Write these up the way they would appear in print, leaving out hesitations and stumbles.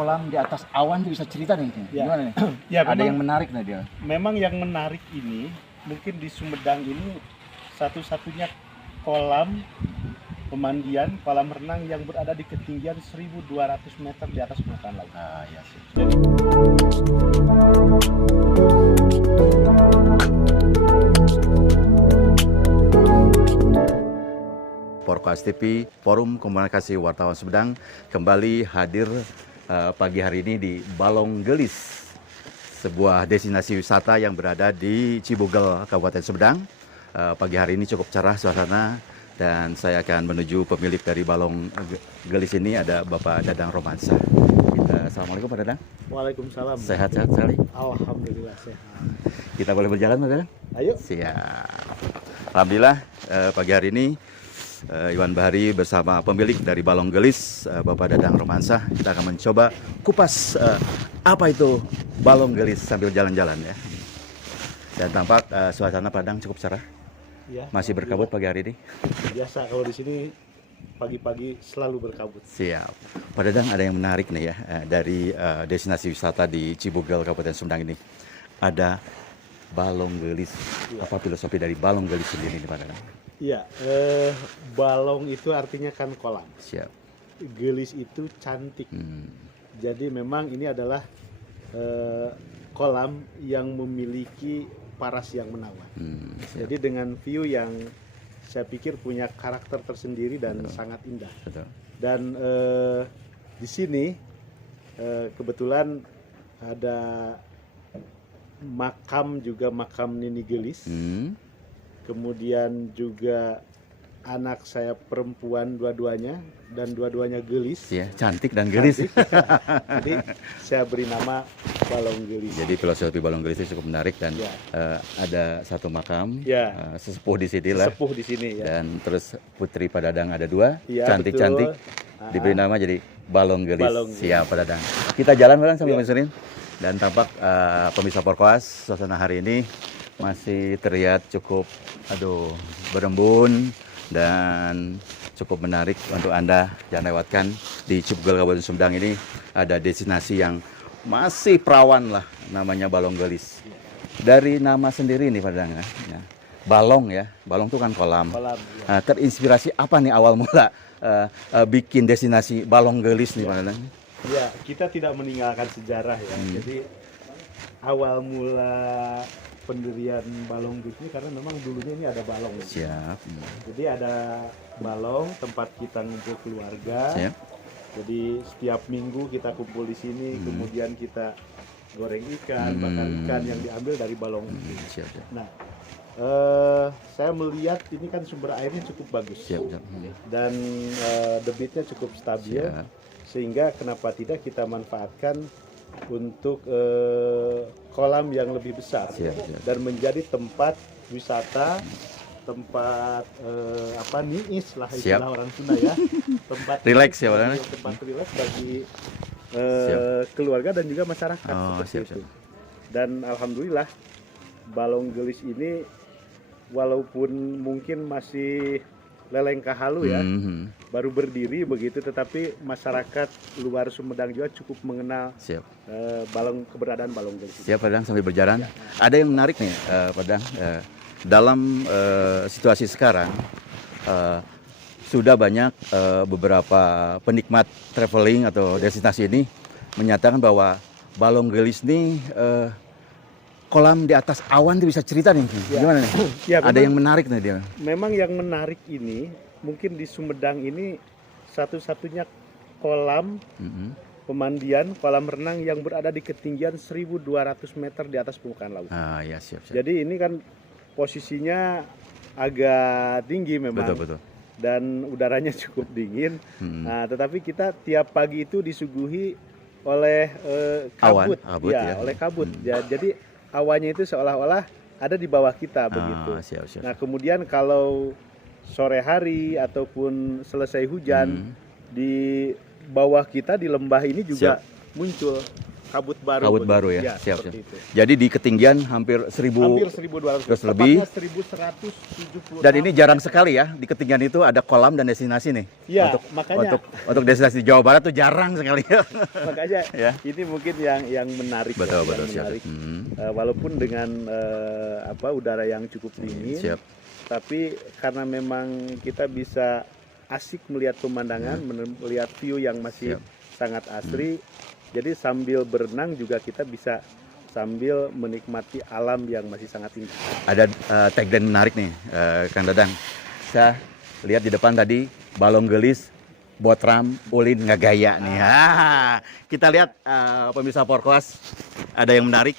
kolam di atas awan tuh bisa cerita nih. Ya. Gimana nih? Ya, Ada memang, yang menarik nih dia. memang yang menarik ini mungkin di Sumedang ini satu-satunya kolam pemandian, kolam renang yang berada di ketinggian 1.200 meter di atas permukaan laut. Ah, iya sih. Jadi, Porkoas TV, Forum Komunikasi Wartawan Sumedang, kembali hadir pagi hari ini di Balong Gelis, sebuah destinasi wisata yang berada di Cibugel, Kabupaten Sumedang. Pagi hari ini cukup cerah suasana dan saya akan menuju pemilik dari Balong Gelis ini, ada Bapak Dadang Romansa. Assalamualaikum Pak Dadang. Waalaikumsalam. Sehat-sehat sekali. Alhamdulillah sehat. Kita boleh berjalan Pak Dadang? Ayo. Siap. Alhamdulillah pagi hari ini Iwan Bahari bersama pemilik dari Balong Gelis, Bapak Dadang Romansa. Kita akan mencoba kupas apa itu Balong Gelis sambil jalan-jalan ya. Dan tampak suasana Padang cukup cerah. Ya, Masih berkabut pagi hari ini. biasa kalau di sini pagi-pagi selalu berkabut. Siap. Pak Dadang, ada yang menarik nih ya dari destinasi wisata di Cibugel, Kabupaten Sumedang ini. Ada Balong Gelis. Ya. Apa filosofi dari Balong Gelis sendiri nih Pak Dadang? Iya, balong itu artinya kan kolam. Siap. Gelis itu cantik. Hmm. Jadi memang ini adalah kolam yang memiliki paras yang menawan. Siap. Jadi dengan view yang saya pikir punya karakter tersendiri dan sangat indah. Betul. Dan di sini kebetulan ada makam juga, makam Nini Gelis. Kemudian juga anak saya perempuan dua-duanya, dan dua-duanya gelis. Ya, cantik dan gelis. Cantik. Jadi saya beri nama Balong Gelis. Jadi filosofi Balong Gelis itu cukup menarik dan Ya. ada satu makam Ya. sesepuh di sini lah. Sepuh di sini ya. Dan terus Putri Pak Dadang ada dua, Iya, cantik-cantik. betul. Diberi nama jadi Balong Gelis. Balong Gelis. Siap Pak Dadang. Kita jalan bareng sambil Ya. menyusurin. Dan tampak pemirsa Porkoas, suasana hari ini masih terlihat cukup berembun dan cukup menarik untuk Anda jangan lewatkan. Di Cibugel, Kabupaten Sumedang ini ada destinasi yang masih perawan lah, namanya Balong Gelis. Dari nama sendiri nih Pak Dadang ya. Balong ya, balong itu kan kolam. Kolam, ya. Terinspirasi apa nih awal mula bikin destinasi Balong Gelis nih Pak Dadang? Ya, kita tidak meninggalkan sejarah ya. Jadi awal mula pendirian Balong Gelis ini karena memang dulunya ini ada balong. Siap. Jadi ada balong, tempat kita ngumpul keluarga. Siap. Jadi setiap minggu kita kumpul di sini, kemudian kita goreng ikan, bakar ikan yang diambil dari balong. Siap, siap. Nah, saya melihat ini kan sumber airnya cukup bagus. Siap, siap. Dan debitnya cukup stabil. Siap. Sehingga kenapa tidak kita manfaatkan untuk kolam yang lebih besar. Siap, siap. Dan menjadi tempat wisata, tempat niis lah istilah Siap. orang Sunda ya. Tempat Relax ya, Pak Dadang? tempat relax bagi Siap. keluarga dan juga masyarakat Oh, seperti siap, itu. siap. Dan alhamdulillah Balong Gelis ini walaupun mungkin masih lelengkah halu ya, baru berdiri begitu, tetapi masyarakat luar Sumedang juga cukup mengenal Siap. keberadaan Balong Gelis. Siap Pak Dadang, sambil berjalan. Ada yang menarik nih Pak Dadang, dalam situasi sekarang sudah banyak beberapa penikmat traveling atau destinasi ini menyatakan bahwa Balong Gelis ini kolam di atas awan itu bisa cerita nih. Gimana nih? Ya, Ada yang menarik nih dia. Memang yang menarik ini mungkin di Sumedang ini satu-satunya kolam pemandian, kolam renang yang berada di ketinggian 1.200 meter di atas permukaan laut. Ah ya, siap, siap. Jadi ini kan posisinya agak tinggi memang. Betul, betul. Dan udaranya cukup dingin. Nah, tetapi kita tiap pagi itu disuguhi oleh kabut, kabut ya. oleh kabut. Ya, jadi awannya itu seolah-olah ada di bawah kita begitu. Siap, siap. Nah, kemudian kalau sore hari ataupun selesai hujan, di bawah kita di lembah ini juga muncul kabut baru. Kabut baru ya, Ya, siap. seperti itu. Jadi di ketinggian hampir 1000 Hampir 1.200, terus lebih. tepatnya 1.176. Dan ini jarang sekali ya, di ketinggian itu ada kolam dan destinasi nih. Ya, untuk, makanya untuk destinasi Jawa Barat tuh jarang sekali ya. makanya Ya. ini mungkin yang menarik. Betul, ya, betul, yang siap. menarik. Walaupun dengan udara yang cukup dingin, Siap. tapi karena memang kita bisa asik melihat pemandangan, melihat view yang masih Siap. sangat asri. Jadi sambil berenang juga kita bisa sambil menikmati alam yang masih sangat indah. Ada tagline menarik nih, Kang Dadang. Saya lihat di depan tadi balong gelis, botram, ulin ngagaya nih. Kita lihat pemirsa Porkoas, ada yang menarik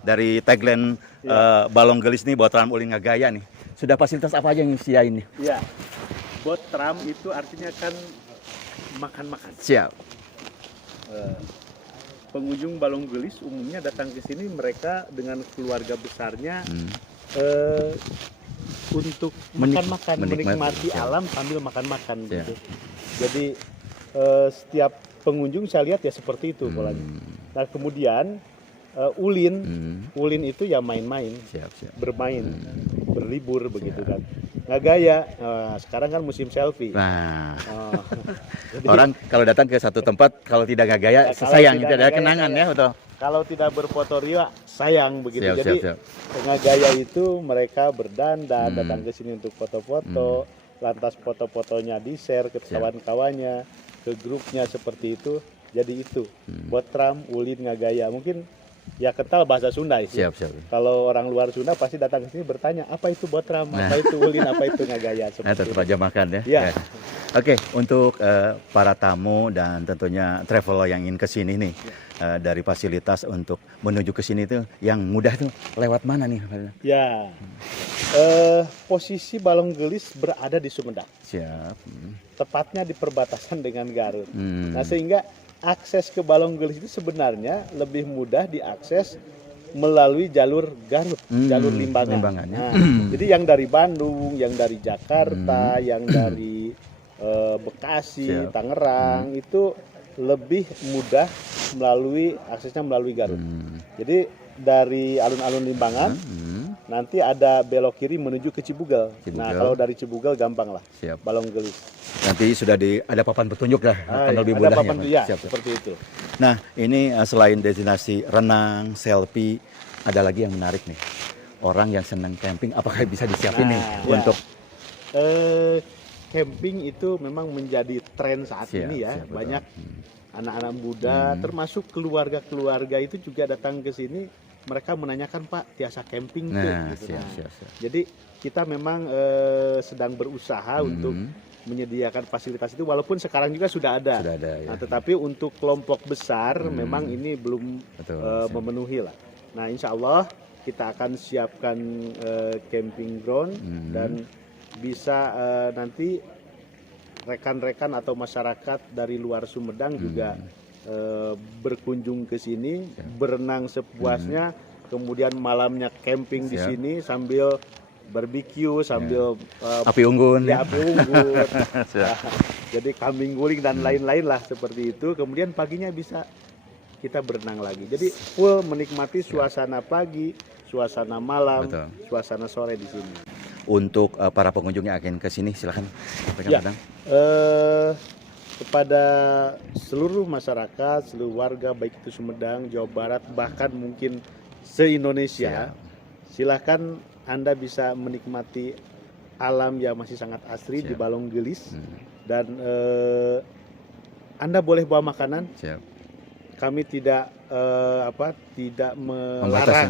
dari tagline balong gelis nih, botram, ulin ngagaya nih. Sudah fasilitas apa aja yang disediain nih? Ya, botram itu artinya kan makan-makan. Siap. Pengunjung Balong Gelis umumnya datang ke sini mereka dengan keluarga besarnya untuk makan-makan, menikmati siap. alam sambil makan-makan Siap. gitu. Jadi setiap pengunjung saya lihat ya seperti itu polanya. Nah kemudian ulin itu ya main-main, Siap, siap. bermain, berlibur begitu kan. Nggak gaya, sekarang kan musim selfie. Nah, Jadi, orang kalau datang ke satu tempat kalau tidak ngagaya, Ya, kalau sayang, tidak tidak ada ngagaya, kenangan sayang. ya, betul. kalau tidak berfoto ria sayang begitu. Siap, Jadi siap, siap. ngagaya itu mereka berdandan datang ke sini untuk foto-foto, lantas foto-fotonya di-share ke kawan-kawannya, ke grupnya seperti itu. Jadi itu botram, ulin, ngagaya. Mungkin ya kental bahasa Sunda sih. Siap, siap. Kalau orang luar Sunda pasti datang ke sini bertanya apa itu botram, apa itu ulin, apa itu ngagaya Nah, seperti tetap itu. aja makan ya. Ya. Ya. Oke, untuk para tamu dan tentunya traveler yang ingin ke sini nih, dari fasilitas untuk menuju ke sini tuh yang mudah tuh lewat mana nih? Ya, posisi Balong Gelis berada di Sumedang, Siap. tepatnya di perbatasan dengan Garut. Hmm. Nah sehingga akses ke Balong Gelis itu sebenarnya lebih mudah diakses melalui jalur Garut, jalur Limbangan. Limbangan, ya. Nah, jadi yang dari Bandung, yang dari Jakarta, yang dari Bekasi, Siap. Tangerang itu lebih mudah aksesnya melalui Garut. Jadi dari alun-alun Limbangan nanti ada belok kiri menuju ke Cibugel. Nah kalau dari Cibugel gampang lah. Siap. Balong Gelis. Nanti sudah ada papan petunjuk lah, akan lebih ada mudah papan ya, Siap, siap. seperti itu. Nah, ini selain destinasi renang, selfie, ada lagi yang menarik nih. Orang yang senang camping, apakah bisa disiapin nih ya. untuk Camping itu memang menjadi tren saat Siap, ini ya. siap, betul. Banyak anak-anak muda, termasuk keluarga-keluarga itu juga datang ke sini. Mereka menanyakan, Pak, tiasa camping tuh. Nah, Gitu. siap, Nah, siap, siap. Jadi kita memang sedang berusaha untuk menyediakan fasilitas itu, walaupun sekarang juga sudah ada. Sudah ada ya. Nah, tetapi untuk kelompok besar memang ini belum Betul, siap. memenuhi lah. Nah, insya Allah kita akan siapkan camping ground dan bisa nanti rekan-rekan atau masyarakat dari luar Sumedang juga berkunjung ke sini, berenang sepuasnya, kemudian malamnya camping di Siap. sini sambil barbecue, sambil Api unggun ya, ya. api unggun. Siap. Jadi kambing guling dan lain-lain lah seperti itu. Kemudian paginya bisa kita berenang lagi. Jadi full menikmati suasana pagi, suasana malam, Betul. suasana sore di sini. Untuk para pengunjung yang akan ke sini, silakan. Ya, kepada seluruh masyarakat, seluruh warga baik itu Sumedang, Jawa Barat, bahkan mungkin se-Indonesia, silakan Anda bisa menikmati alam yang masih sangat asri di Balong Gelis dan Anda boleh bawa makanan. Siap. Kami tidak tidak Membatasi,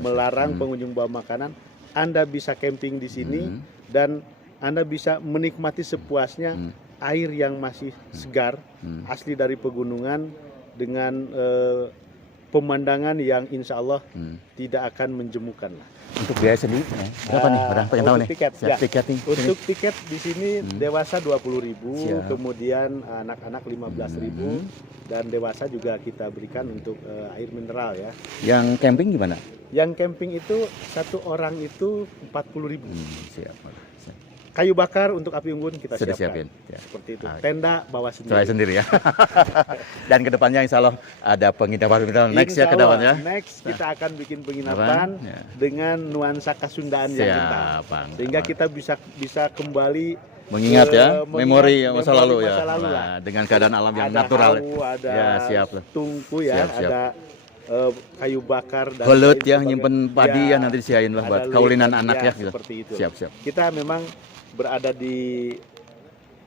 melarang pengunjung bawa makanan. Anda bisa camping di sini dan Anda bisa menikmati sepuasnya air yang masih segar, asli dari pegunungan dengan pemandangan yang insya Allah tidak akan menjemukan lah. Untuk biaya sendiri berapa nih? Orang pengen tahu untuk nih. tiket, Siap, ya. tiket nih. Untuk tiket di sini dewasa 20.000, Siap. kemudian anak-anak 15.000 dan dewasa juga kita berikan untuk air mineral ya. Yang camping gimana? Yang camping itu satu orang itu 40.000. Siap. Siap. kayu bakar untuk api unggun kita Sudah siapkan. siapin. Ya. Seperti itu. Oke. Tenda bawa Saya sendiri. sendiri ya. Dan kedepannya insya Allah ada penginapan next ya Insya kedepannya. Allah, next kita akan bikin penginapan Ya. dengan nuansa Kasundaan yang kita. Siap, Bang. Sehingga kita bisa kembali Mengingat ya, memori masa memori lalu ya. masa lalu lah. Nah, dengan keadaan alam yang Ada natural. hau, ada Ya, siap. tungku ya, Siap, siap. ada kayu bakar dan Kelut lain ya, sebagainya. nyimpen padi ya nanti disiain lah ada buat lilin, kaulinan anak ya. Gitu. Seperti itu. Siap, siap. Kita memang berada di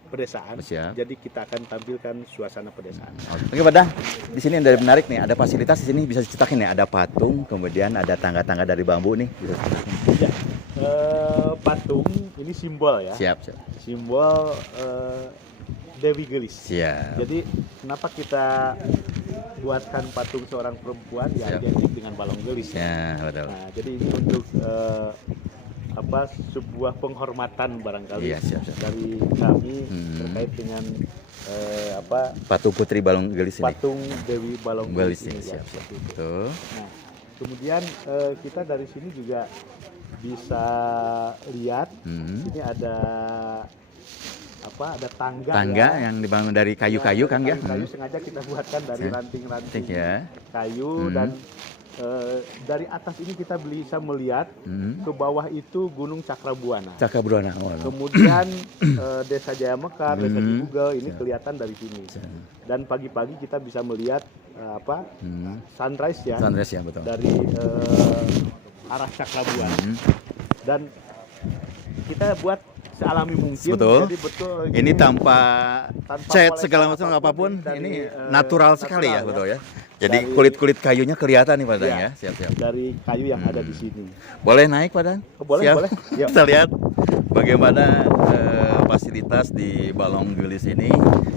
pedesaan, Siap. jadi kita akan tampilkan suasana pedesaan. Oke, Padang. Di sini ada menarik nih, ada fasilitas di sini bisa dicetakin nih, ada patung, kemudian ada tangga-tangga dari bambu nih. Bisa dicetakin. Ya, patung ini simbol ya, Siap, siap. simbol Dewi Gelis. Siap. Jadi kenapa kita buatkan patung seorang perempuan ya Siap. identik dengan balong gelis. Ya, betul. Nah, jadi ini untuk sebuah penghormatan barangkali Iya, siap, siap. dari kami terkait dengan Patung Putri Balong Gelis ini. patung Dewi Balong Gelis Gelis ini, ini. Ya, siap, siap. seperti itu. Tuh. Nah, kemudian kita dari sini juga bisa lihat ini ada ada Tangga ya. yang dibangun dari kayu-kayu, Kang ya. Kayu sengaja kita buatkan dari Siap. ranting-ranting Ya. kayu dan dari atas ini kita bisa melihat ke bawah itu Gunung Cakrabuana. Cakabuana. Oh, no. Kemudian Desa Jaya Mekar, Desa Cibugel ini Siap. kelihatan dari sini. Siap. Dan pagi-pagi kita bisa melihat sunrise ya Sunrise ya, betul. dari arah Cakrabuana. Dan kita buat sealami mungkin. Betul. Jadi betul. Ini tanpa cat poles segala macam apapun, dari, ini natural sekali ya, natural betul ya. Dari- Jadi kulit-kulit kayunya kelihatan nih Padang Iya. ya. Siap-siap. Dari kayu yang ada di sini. Boleh naik Padang? Boleh, Siap. boleh. Yuk. Kita lihat bagaimana fasilitas di Balong Gelis ini.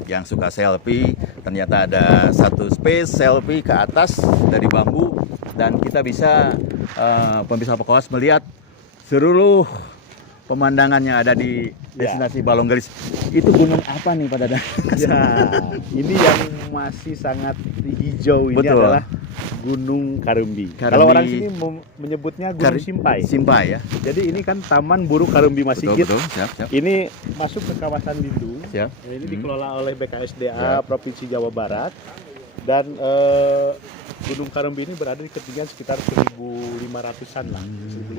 Yang suka selfie, ternyata ada satu space selfie ke atas dari bambu dan kita bisa pemirsa Pekoas melihat seluruh pemandangannya ada di destinasi Balong Gelis. Itu gunung apa nih Pak Dadang? Ya, ini yang masih sangat hijau ini Betul. adalah Gunung Karembi. Karembi. Kalau orang sini menyebutnya Gunung Simpai. Simpai ya. Jadi ini kan Taman Burung Karembi Masigit. Betul, siap, siap. Ini masuk ke kawasan lindung. Siap. Ini dikelola oleh Siap. BKSDA Provinsi Jawa Barat. Dan Gunung Karembi ini berada di ketinggian sekitar 1.500-an lah,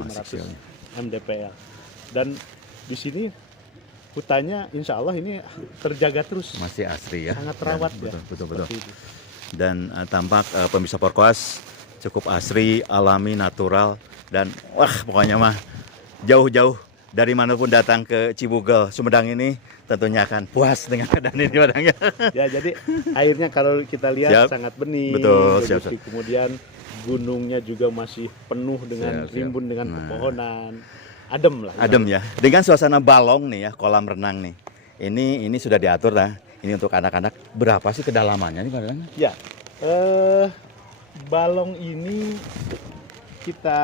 1.500 mdpl. Dan di sini hutannya insya Allah ini terjaga terus, Masih asri ya. sangat terawat Dan, ya. Betul. Seperti itu. Dan tampak pemirsa Porkoas cukup asri, alami, natural dan wah pokoknya mah jauh-jauh dari manapun datang ke Cibugel Sumedang ini tentunya akan puas dengan keadaan ini Padang ya. Ya, jadi airnya kalau kita lihat Siap. sangat bening. Betul, siap, begitu. Kemudian gunungnya juga masih penuh dengan Siap. rimbun dengan Nah. pepohonan. Adem lah. Adem ya. Dengan suasana balong nih ya, kolam renang nih. Ini sudah diatur lah. Ini untuk anak-anak. Berapa sih kedalamannya nih Padang? Ya, balong ini kita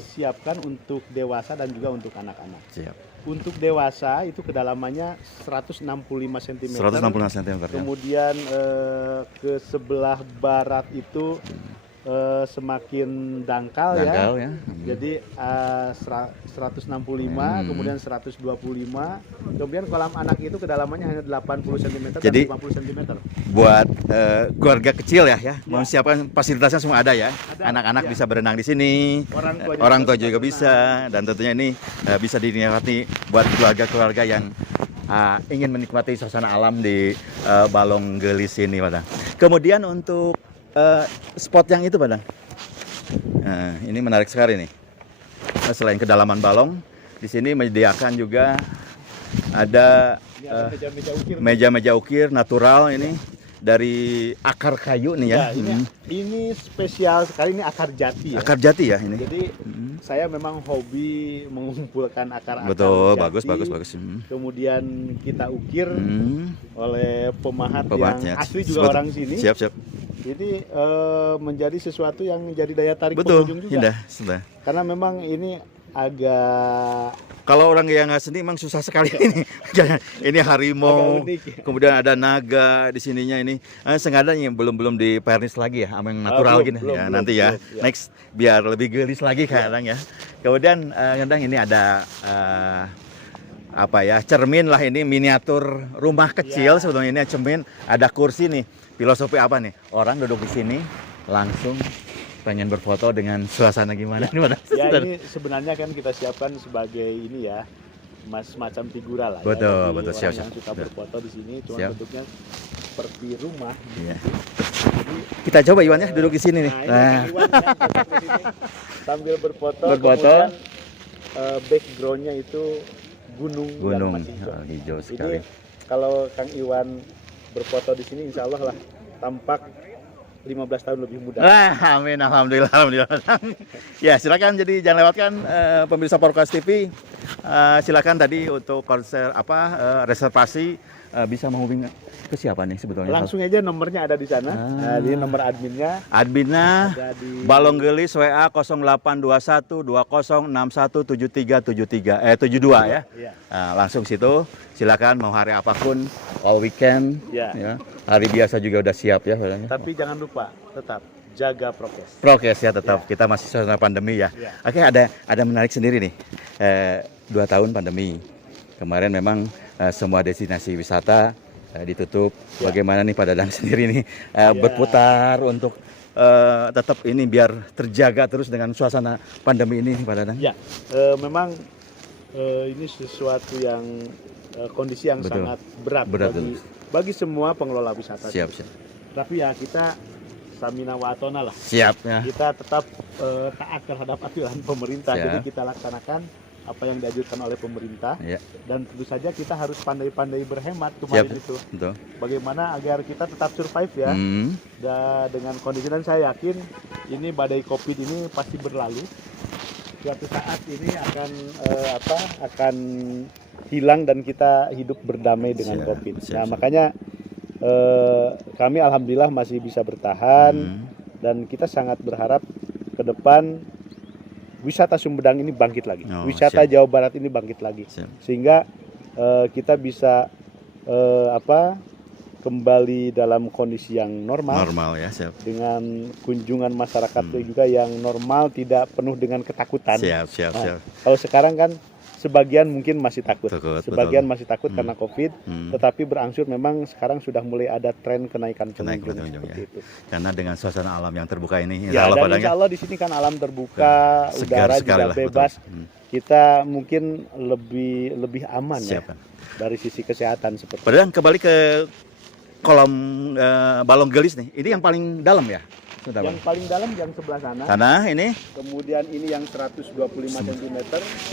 siapkan untuk dewasa dan juga untuk anak-anak. Siap. Untuk dewasa itu kedalamannya 165 cm. 165 cm ya. Kemudian ke sebelah barat itu semakin dangkal Dangkal ya. ya. Jadi 165, kemudian 125, kemudian kolam anak itu kedalamannya hanya 80 cm Jadi- dan 50 cm. Buat keluarga kecil ya, mau siapkan fasilitasnya semua ada ya. Ada, Anak-anak ya. bisa berenang di sini, Orang tua tua juga bisa, dan tentunya ini bisa dinikmati buat keluarga-keluarga yang ingin menikmati suasana alam di Balong Gelis ini, Padang. Kemudian untuk spot yang itu, Padang, ini menarik sekali nih. Selain kedalaman balong, di sini menyediakan juga ada Ini ada meja-meja ukir. meja-meja ukir natural ini dari akar kayu nih ya. Ya, ini spesial sekali, ini akar jati ya. Akar jati ya ini. Jadi saya memang hobi mengumpulkan akar-akar Betul, jati. bagus. Kemudian kita ukir Hmm, oleh pemahat Pemahatnya. yang asli juga Betul. orang sini. Siap. Ini menjadi sesuatu yang menjadi daya tarik Betul, pengunjung juga. indah, sudah. Karena memang ini agak Kalau orang yang nggak seni emang susah sekali ini. Ini harimau, Agak unik ya. kemudian ada naga di sininya ini. Sengaja yang belum di pernis lagi ya, sama yang natural belum, gini. belum, Ya, belum, nanti ya. belum, ya. Next biar lebih gelis lagi kadang ya. Kemudian kadang ini ada apa ya, cermin lah ini, miniatur rumah kecil sebetulnya ini cermin. Ada kursi nih. Filosofi apa nih? Orang duduk di sini langsung pengen berfoto dengan suasana gimana? Ya ini sebenarnya kan kita siapkan sebagai ini ya, semacam figura lah. Betul, ya, betul, orang siap, yang siap. suka berfoto di sini, cuma Siap. bentuknya seperti rumah. Iya. Jadi, Kita coba Iwan ya duduk di sini nih. nah, ini Kang Iwan kan cocok di sini. Sambil berfoto, Berfoto. kemudian backgroundnya itu gunung, Gunung yang masih hijau. hijau sekali. Ini kalau Kang Iwan berfoto di sini, insya Allah lah tampak 15 tahun lebih muda. Amin, alhamdulillah, alhamdulillah. Ya, silakan jadi jangan lewatkan pemirsa Porkas TV. Silakan tadi untuk konser reservasi bisa menghubungi ke siapa nih sebetulnya? Langsung aja nomornya ada di sana. Nah, ini nomor adminnya Adminnya ada di Balong Gelis WA 0821 20617373 72 ya. Iya. Nah, langsung situ silakan mau hari apapun, all weekend Ya. ya. Hari biasa juga udah siap ya. Tapi jangan lupa tetap jaga prokes. Prokes ya tetap, kita masih suasana pandemi ya. Ya. Oke, ada menarik sendiri nih. 2 tahun pandemi. Kemarin memang semua destinasi wisata ditutup. Ya. Bagaimana nih Pak Dadang sendiri nih berputar untuk tetap ini biar terjaga terus dengan suasana pandemi ini Pak Dadang? Ya, memang ini sesuatu yang kondisi yang Betul. sangat berat, Berat, bagi semua pengelola wisata. Siap, siap. Tapi ya kita samina wa atona lah. Siap ya. Kita tetap taat terhadap aturan pemerintah. Siap. Jadi kita laksanakan apa yang dianjurkan oleh pemerintah. Ya. Dan tentu saja kita harus pandai-pandai berhemat Siap. kemarin itu. Betul. Bagaimana agar kita tetap survive ya. Dengan kondisi, dan saya yakin ini badai Covid ini pasti berlalu. Suatu saat ini akan hilang dan kita hidup berdamai dengan Siap, Covid. siap, Nah, siap. makanya kami alhamdulillah masih bisa bertahan dan kita sangat berharap ke depan wisata Sumedang ini bangkit lagi. Oh, Wisata siap. Jawa Barat ini bangkit lagi. Siap. Sehingga kita bisa kembali dalam kondisi yang normal. Normal ya, siap. Dengan kunjungan masyarakat juga yang normal, tidak penuh dengan ketakutan. Siap, siap, Nah, siap. kalau sekarang kan sebagian mungkin masih takut, Takut, sebagian betul. masih takut karena Covid, tetapi berangsur memang sekarang sudah mulai ada tren kenaikan pengunjung pengunjung, seperti ya. itu. Karena dengan suasana alam yang terbuka ini, Ya, dan Padang, insya Allah di sini kan alam terbuka, segar udara sekali juga lah, bebas. betul. Kita mungkin lebih aman Siap, ya Pak. dari sisi kesehatan seperti itu. Padahal kembali ke kolam Balong Gelis nih. Ini yang paling dalam ya? Sebentar, Yang Bang. paling dalam yang sebelah sana. Sana ini, Kemudian ini yang 125 cm.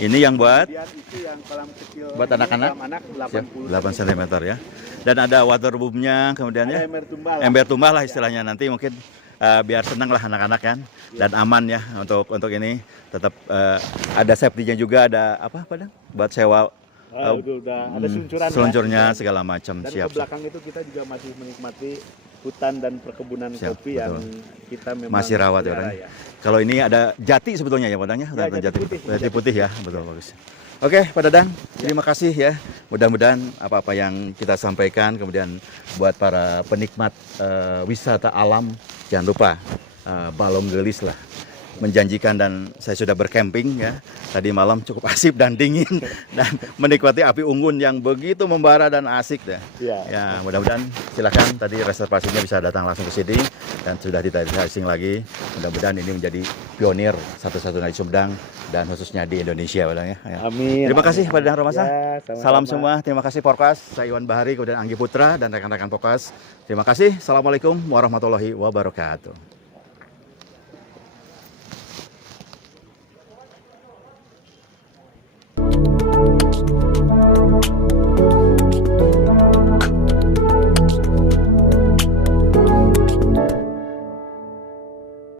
ini yang buat Kemudian itu yang kolam kecil. Buat anak-anak? Kolam anak siap, 80 8 cm ya. Dan ada waterboomnya kemudian Ada ya. ember tumbal. Ember tumbal lah istilahnya, nanti mungkin biar senang lah anak-anak kan dan aman ya untuk ini tetap ada safety-nya juga, ada apa Padang buat sewa Itu udah ada seluncuran. seluncurnya ya. segala macam. Dan Siap, ke belakang itu kita juga masih menikmati hutan dan perkebunan Siap, kopi yang betul. kita memang Masih rawat ya, pelihara Padang. Kalau ini ada jati sebetulnya ya Padangnya, Ya, jati putih. jati putih ya, betul, bagus. Oke, Pak Dadang, terima kasih ya. Mudah-mudahan apa-apa yang kita sampaikan kemudian buat para penikmat wisata alam, jangan lupa Balong Gelis lah. Menjanjikan, dan saya sudah bercamping ya. Tadi malam cukup asik dan dingin dan menikmati api unggun yang begitu membara dan asik ya. Ya. Ya, mudah-mudahan silakan tadi reservasinya bisa datang langsung ke sini dan sudah di-tracing lagi. Mudah-mudahan ini menjadi pionir satu-satunya di Sumedang dan khususnya di Indonesia Padang ya. Amin. Terima kasih Pak Dadang Romasa. Ya, sama-sama. Salam semua. Terima kasih Porkas. Saya Iwan Bahari kemudian Anggi Putra dan rekan-rekan Porkas. Terima kasih. Assalamualaikum warahmatullahi wabarakatuh.